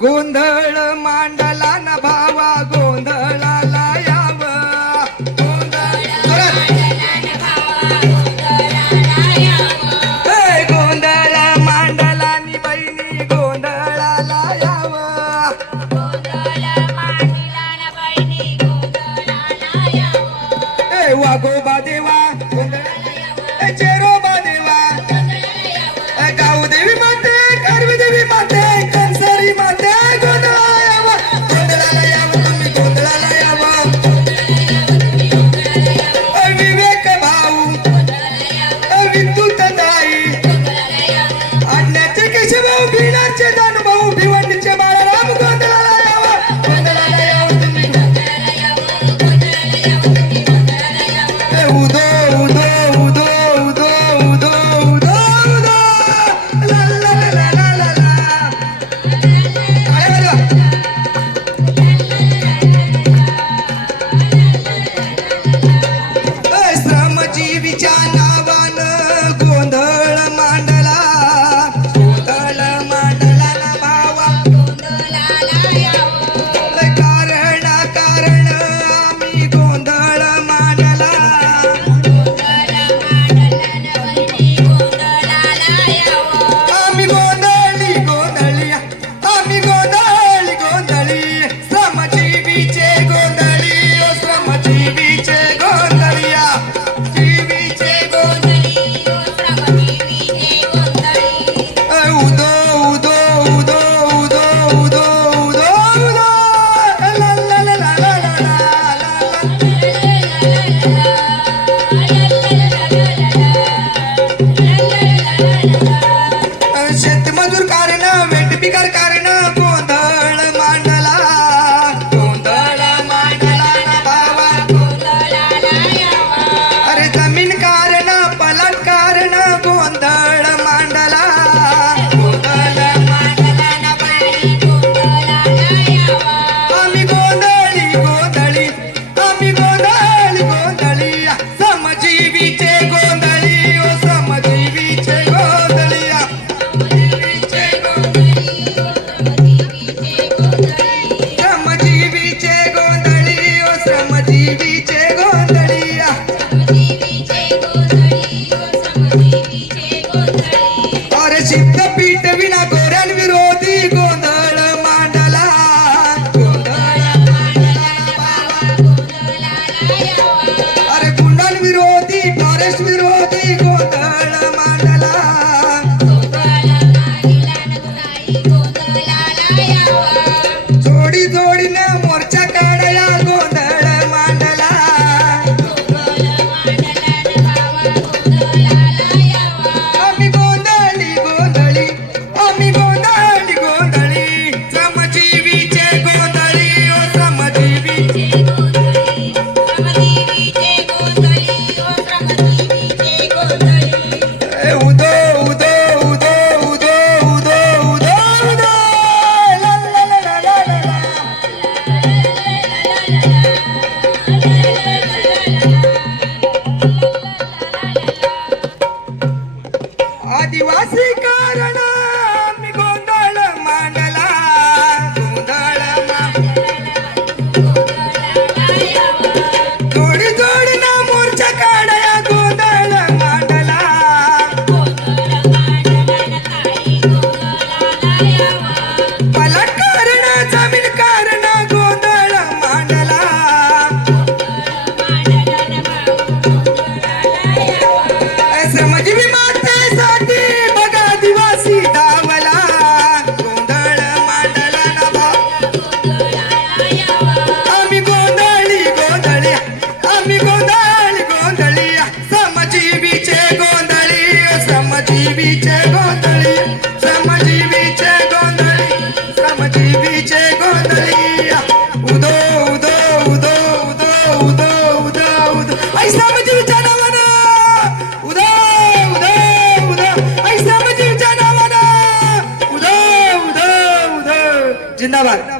गोंधळ मांडला ना भावा गोंधळाला याव गोंधळ मांडला नि बहिणी गोंधळाला याव वाघोबा देवा गोंधळाला चेरोबा देवा गाऊ देवी माते कारवी देवी माते कंसारी माते गोंधळाला यावा गोंधळाला यावा तुम्ही गोंधळाला यावा विवेक भाऊ विद्युत ताई आज्ञाचे केशभाऊ भिणाचे दानभाऊ भिवंडीचे बाळाराम गोंधळाला यावा गोंधळाला यावा तुम्ही उदो उदो उदो उदो उदो उदो उदो ला ला ला ला ला ला अरे बघा श्रमजीवीच्या नावानं गोंधळ मांडला ना भावा कारण आम्ही गोंधळ मांडला आम्ही गोंधळी गोंधळी आम्ही गोंधळी गोंधळी श्रमजीवीचे गोंधळी ओ श्रमजीवीचे गोंधळी जीवीचे उदो उदो उदो उदो उदो उदो उदो ला ला ला ला ला शेतमजूर कारण वेठबिगार कारण गोंधळ मांडला ना भावा अरे जमीन कारण पलट कारण गोंधळ मांडला ना बाई आम्ही गोंधळी गोंधळी आम्ही गोंधळी गोंधळी श्रमजीवीचे गोंधळी ओ श्रमजीवीचे गोंधळी श्रमजीवीचे गोंधळी ओ श्रमजीवीचे गोंधळी अरे सिद्धपीठ विना गोऱ्यान विरोधी गोंधळ मांडला अरे गुंडान विरोधी फॉरेस्ट विरोधी गोंधळ मांडला जोडी जोडीनं मोर्चा काढया गोंधळ मांडला आम्ही गोंधळी गोंधळी आम्ही गोंधळी गोंधळी श्रमजीवीचे गोंधळी ओ श्रमजीवीचे उदो उदो उदो उदो उदो उदो उदो ला ला ला ला ला ला आदिवासी कारण आम्ही गोंधळ मांडला जोडी जोडीनं मोर्चा काढया गोंधळ मांडला पलट कारण जमीन कारण गोंधळ मांडला श्रमजीवी मातेसाठी बघा आदिवासी धावला गोंधळ मांडला ना भावा आम्ही गोंधळी गोंधळी आम्ही गोंधळी गोंधळी श्रमजीवीचे गोंधळी श्रमजीवीचे गोंधळी श्रमजीवीचे गोंधळी श्रमजीवीचे गोंधळी उदो उदो उदो उदो उदो उदो उदो ऐ श्रमजीवीच्या नावानं उदो उदो उदो ऐ श्रमजीवीच्या नावानं उदो उदो उदो जिंदाबाद.